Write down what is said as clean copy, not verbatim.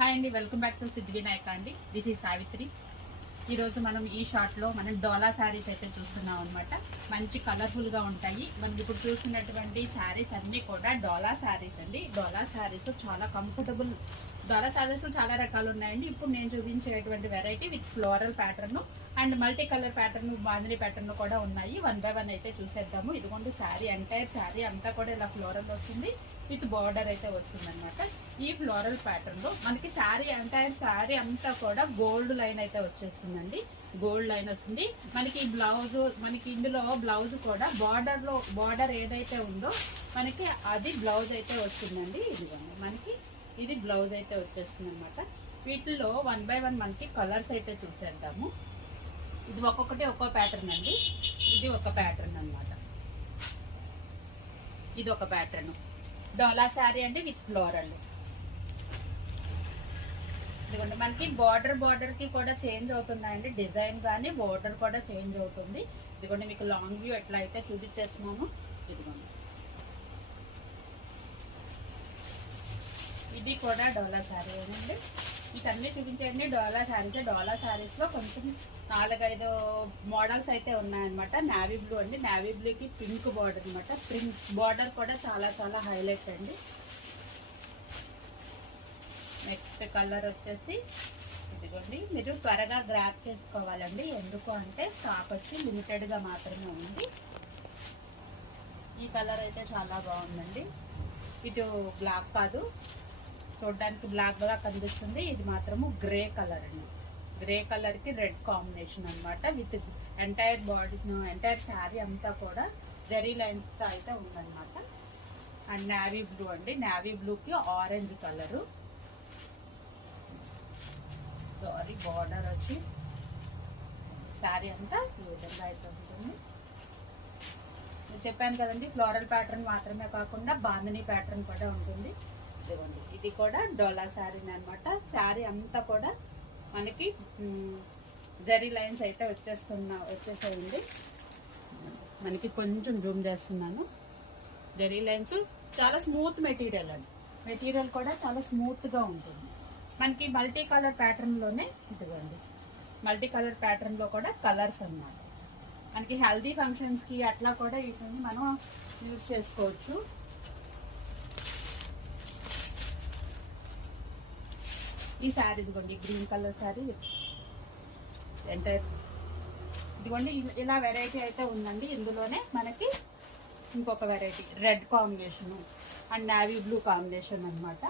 Hi అండి, welcome back to సిద్ధి వినాయక అండి. This is Savitri. ఈరోజు మనం ఈ షార్ట్లో మనం డోలా శారీస్ అయితే చూస్తున్నాం అనమాట. మంచి కలర్ఫుల్గా ఉంటాయి. మనం ఇప్పుడు చూస్తున్నటువంటి శారీస్ అన్నీ కూడా డోలా శారీస్ అండి. డోలా శారీస్ చాలా కంఫర్టబుల్. డోలా శారీస్ చాలా రకాలు ఉన్నాయండి. ఇప్పుడు నేను చూపించేటువంటి variety with floral pattern and multi colour pattern, bandhani pattern కూడా ఉన్నాయి. 1 by 1 అయితే చూసేద్దాము. ఇదిగోండి శారీ, ఎంటైర్ శారీ అంతా కూడా ఇలా ఫ్లోరల్ వస్తుంది, విత్ బార్డర్ అయితే వస్తుంది అనమాట. ఈ ఫ్లోరల్ ప్యాటర్న్ లో మనకి శారీ, ఎంటైర్ శారీ అంతా కూడా గోల్డ్ లైన్ అయితే వచ్చేస్తుందండి. గోల్డ్ లైన్ వస్తుంది. మనకి బ్లౌజ్, మనకి ఇందులో బ్లౌజ్ కూడా బార్డర్ ఏదైతే ఉందో మనకి అది బ్లౌజ్ అయితే వస్తుందండి. ఇదిగోండి మనకి ఇది బ్లౌజ్ అయితే వచ్చేస్తుంది అనమాట. వీటిల్లో 1 by 1 మనకి కలర్స్ అయితే చూసేద్దాము. ఇది ఒక్కొక్కటి ఒక్కో ప్యాటర్న్ అండి. ఇది ఒక ప్యాటర్న్ అనమాట. ఇది ఒక ప్యాటర్న్ డోలా శారీ అండి విత్ ఫ్లోరల్. ఇదిగోండి మనకి బార్డర్ కి కూడా చేంజ్ అవుతున్నాయండి. డిజైన్ కానీ బార్డర్ కూడా చేంజ్ అవుతుంది. ఇదిగోండి మీకు లాంగ్ వ్యూ ఎట్లా అయితే చూపించేస్తున్నాను. ఇదిగోండి ఇది కూడా డోలా శారీ అండి. వీటన్నీ చూపించండి. డోలా శారీస్. డోలా శారీస్ లో కొంచెం 4-5 మోడల్స్ అయితే ఉన్నాయన్నమాట. నావీ బ్లూ అండి. నావీ బ్లూకి పింక్ బార్డర్ అనమాట. పింక్ బార్డర్ కూడా చాలా చాలా హైలైట్ అండి. నెక్స్ట్ కలర్ వచ్చేసి ఇదిగోండి. మీరు త్వరగా గ్రాప్ చేసుకోవాలండి. ఎందుకు అంటే స్టాక్ వచ్చి లిమిటెడ్గా మాత్రమే ఉంది. ఈ కలర్ అయితే చాలా బాగుందండి. ఇటు బ్లాక్ కాదు, చూడడానికి బ్లాక్ గా కనిపిస్తుంది. ఇది మాత్రము గ్రే కలర్ అండి. గ్రే కలర్ కి రెడ్ కాంబినేషన్ అనమాట. With entire body, entire sari అంతా కూడా జరీ లైన్స్ తో అయితే ఉందన్నమాట. అండ్ నావీ బ్లూ అండి. నావీ బ్లూకి ఆరెంజ్ కలరు. సారీ, బార్డర్ వచ్చి శారీ అంతా ఈ విధంగా అయితే ఉంటుంది. నేను చెప్పాను కదండి, ఫ్లోరల్ ప్యాటర్న్ మాత్రమే కాకుండా బాందిని ప్యాటర్న్ కూడా ఉంటుంది. ఇదిగోండి ఇది కూడా డోలా శారీ అనమాట. శారీ అంతా కూడా మనకి జరీ లైన్స్ అయితే వచ్చేసాయండి. మనకి కొంచెం జూమ్ చేస్తున్నాను. జరీ లైన్స్ చాలా స్మూత్ మెటీరియల్ అండి. మెటీరియల్ కూడా చాలా స్మూత్గా ఉంటుంది. మనకి మల్టీ కలర్ ప్యాటర్న్లోనే ఇదిగోండి, మల్టీ కలర్ ప్యాటర్న్లో కూడా కలర్స్ అన్నమాట. మనకి హెల్దీ ఫంక్షన్స్కి అట్లా కూడా వీటిని మనం యూజ్ చేసుకోవచ్చు. ఈ శారీ ఇదిగోండి, గ్రీన్ కలర్ శారీ ఎంటైర్. ఇదిగోండి ఇలా వెరైటీ అయితే ఉందండి. ఇందులోనే మనకి ఇంకొక variety red combination and navy blue combination అనమాట.